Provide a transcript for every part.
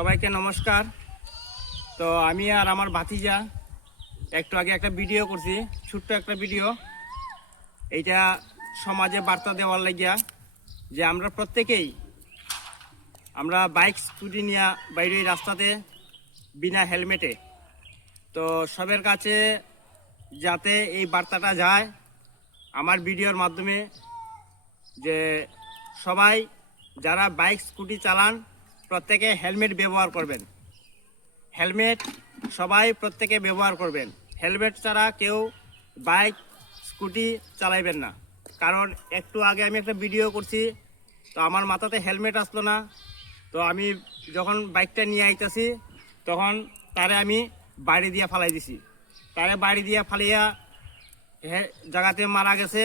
সবাইকে নমস্কার। তো আমি আর আমার ভাতিজা একটু আগে একটা ভিডিও করছি, ছোট্ট একটা ভিডিও। এইটা সমাজে বার্তা দেওয়ার লাগিয়া যে আমরা বাইক স্কুটি নিয়ে বাইরে রাস্তাতে বিনা হেলমেটে। তো সবার কাছে যাতে এই বার্তাটা যায় আমার ভিডিওর মাধ্যমে, যে সবাই যারা বাইক স্কুটি চালান প্রত্যেকে হেলমেট ব্যবহার করবেন। হেলমেট সবাই প্রত্যেকে ব্যবহার করবেন। হেলমেট ছাড়া কেউ বাইক স্কুটি চালাইবেন না। কারণ একটু আগে আমি একটা ভিডিও করছি, তো আমার মাথাতে হেলমেট আসলো না। তো আমি যখন বাইকটা নিয়ে আইতাছি তখন তারে আমি বাড়ি দিয়ে ফালাই দিছি। তারে বাড়ি দিয়ে ফালিয়া জায়গাতে মারা গেছে।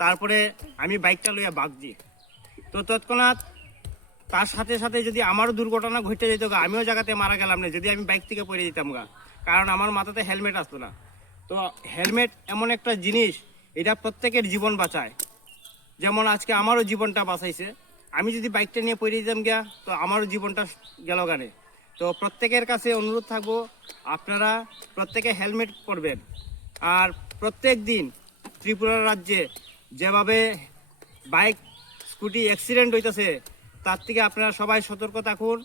তারপরে আমি বাইকটা লইয়া ভাগছি। তো তৎক্ষণাৎ তার সাথে সাথে যদি আমারও দুর্ঘটনা ঘটে যেত গা, আমিও জায়গাতে মারা গেলাম না যদি আমি বাইক থেকে পড়ে যেতাম গা, কারণ আমার মাথাতে হেলমেট আসতো না। তো হেলমেট এমন একটা জিনিস, এটা প্রত্যেকের জীবন বাঁচায়। যেমন আজকে আমারও জীবনটা বাঁচাইছে। আমি যদি বাইকটা নিয়ে পড়ে যেতাম গিয়া, তো আমারও জীবনটা গেল গানে। তো প্রত্যেকের কাছে অনুরোধ থাকবো, আপনারা প্রত্যেকে হেলমেট পরবেন। আর প্রত্যেক দিন ত্রিপুরা রাজ্যে যেভাবে বাইক স্কুটি অ্যাক্সিডেন্ট হইতেছে, তার থেকে আপনারা সবাই সতর্ক থাকুন।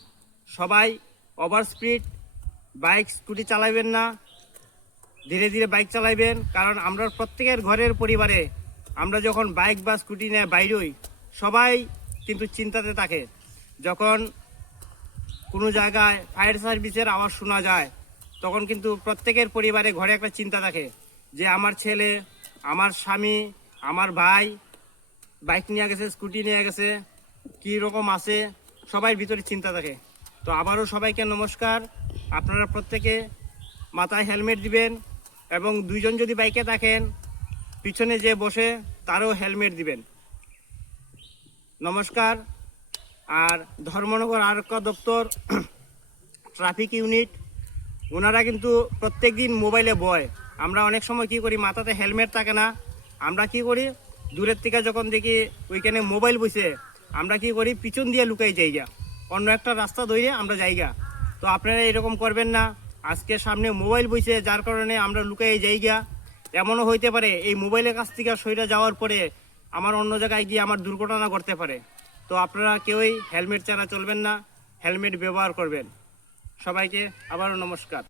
সবাই ওভার স্পিড বাইক স্কুটি চালাইবেন না, ধীরে ধীরে বাইক চালাইবেন। কারণ আমরা প্রত্যেকের ঘরের পরিবারে আমরা যখন বাইক বা স্কুটি নিয়ে বাইর হই, সবাই কিন্তু চিন্তাতে থাকে। যখন কোনো জায়গায় ফায়ার সার্ভিসের আওয়াজ শোনা যায়, তখন কিন্তু প্রত্যেকের পরিবারে ঘরে একটা চিন্তা থাকে যে আমার ছেলে, আমার স্বামী, আমার ভাই বাইক নিয়ে গেছে, স্কুটি নিয়ে গেছে, কী রকম আছে, সবাই ভিতরে চিন্তা থাকে। তো আবারও সবাইকে নমস্কার। আপনারা প্রত্যেকে মাথায় হেলমেট দিবেন, এবং দুইজন যদি বাইকে থাকেন পিছনে যে বসে তারও হেলমেট দিবেন। নমস্কার। আর ধর্মনগর আরক্ষা দপ্তর ট্রাফিক ইউনিট, ওনারা কিন্তু প্রত্যেক দিন মোবাইলে বয়। আমরা অনেক সময় কি করি, মাথাতে হেলমেট থাকে না, আমরা কি করি দূরের থেকে যখন দেখি ওইখানে মোবাইল বসে, আমরা কি করি পিছন দিয়ে লুকাই যাইগা, অন্য একটা রাস্তা ধরে আমরা যাইগা। তো আপনারা এরকম করবেন না। আজকে সামনে মোবাইল বসে, যার কারণে আমরা লুকাই যাইগা। এমনও হইতে পারে এই মোবাইলের কাছ থেকে সইরা যাওয়ার পরে আমার অন্য জায়গায় গিয়ে আমার দুর্ঘটনা ঘটতে পারে। তো আপনারা কেউই হেলমেট ছাড়া চলবেন না, হেলমেট ব্যবহার করবেন। সবাইকে আবারও নমস্কার।